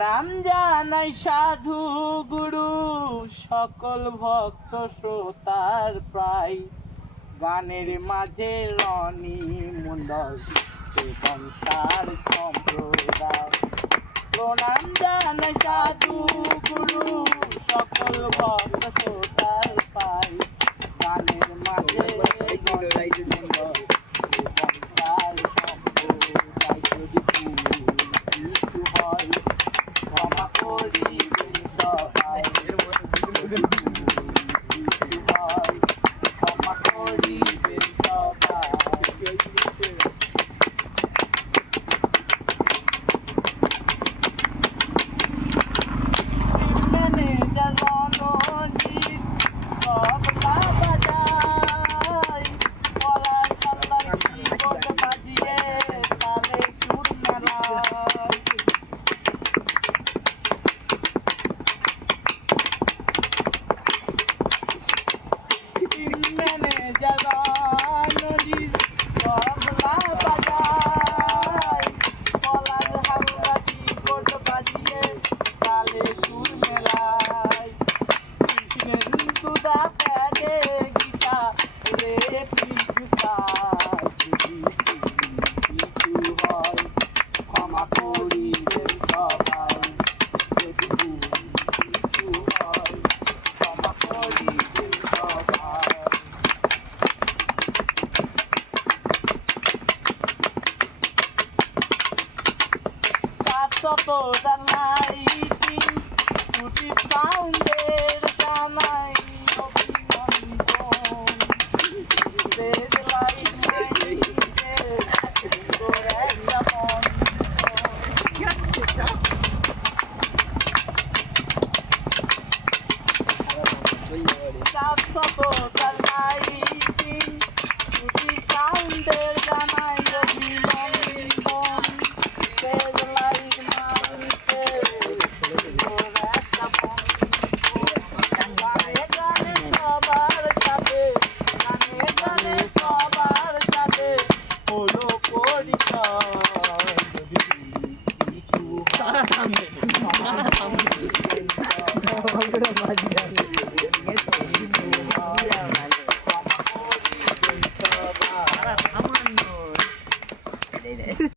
প্রণাম জানাই সাধু গুরু সকল ভক্ত শ্রোতার প্রায় গানের মাঝে রনি মন্ডল এবং তার সম্প্রদায়। প্রণাম জানাই সাধু গুরু সকল ভক্ত শ্রোতার প্রায় গানের মাঝে রনি মন্ডল এবং তার সম্প্রদায়। যদি কিছু হয় ক্ষমা করিবেন সবাই, কিছু হয় ক্ষমা করিবেন সবাই। ম্যানেজার রণজিৎ তবলা বাজায়, পলাশ সাল্লার কিবোর্ড বাজিয়ে তালে সুর মেলায়। ম্যানেজার রণজিৎ তবলা বাজায়, পলাশ হালকা কিবোর্ড বাজিয়ে তালে সুর মেলায়। কৃষ্ণেন্দু দাতে গীতা রে পিছুটায়, যদি কিছু হয় ক্ষমা করিবেন সবাই, যদি কিছু হয় ক্ষমা করিবেন সবাই। সাতশত জানাইটিং দুটি সাউন্ডের জানাই অভিনন্দন। রেড লাইট লাইটে তোর একটা সাতশত জানাইটিং দুটি সাউন্ডের জানাই অভিনন্দন। রেড লাইট লাইটে তোর একটা গানে গানে সবার সাথে, গানে গানে সবার সাথে হলো পরিচয়। যদি কিছু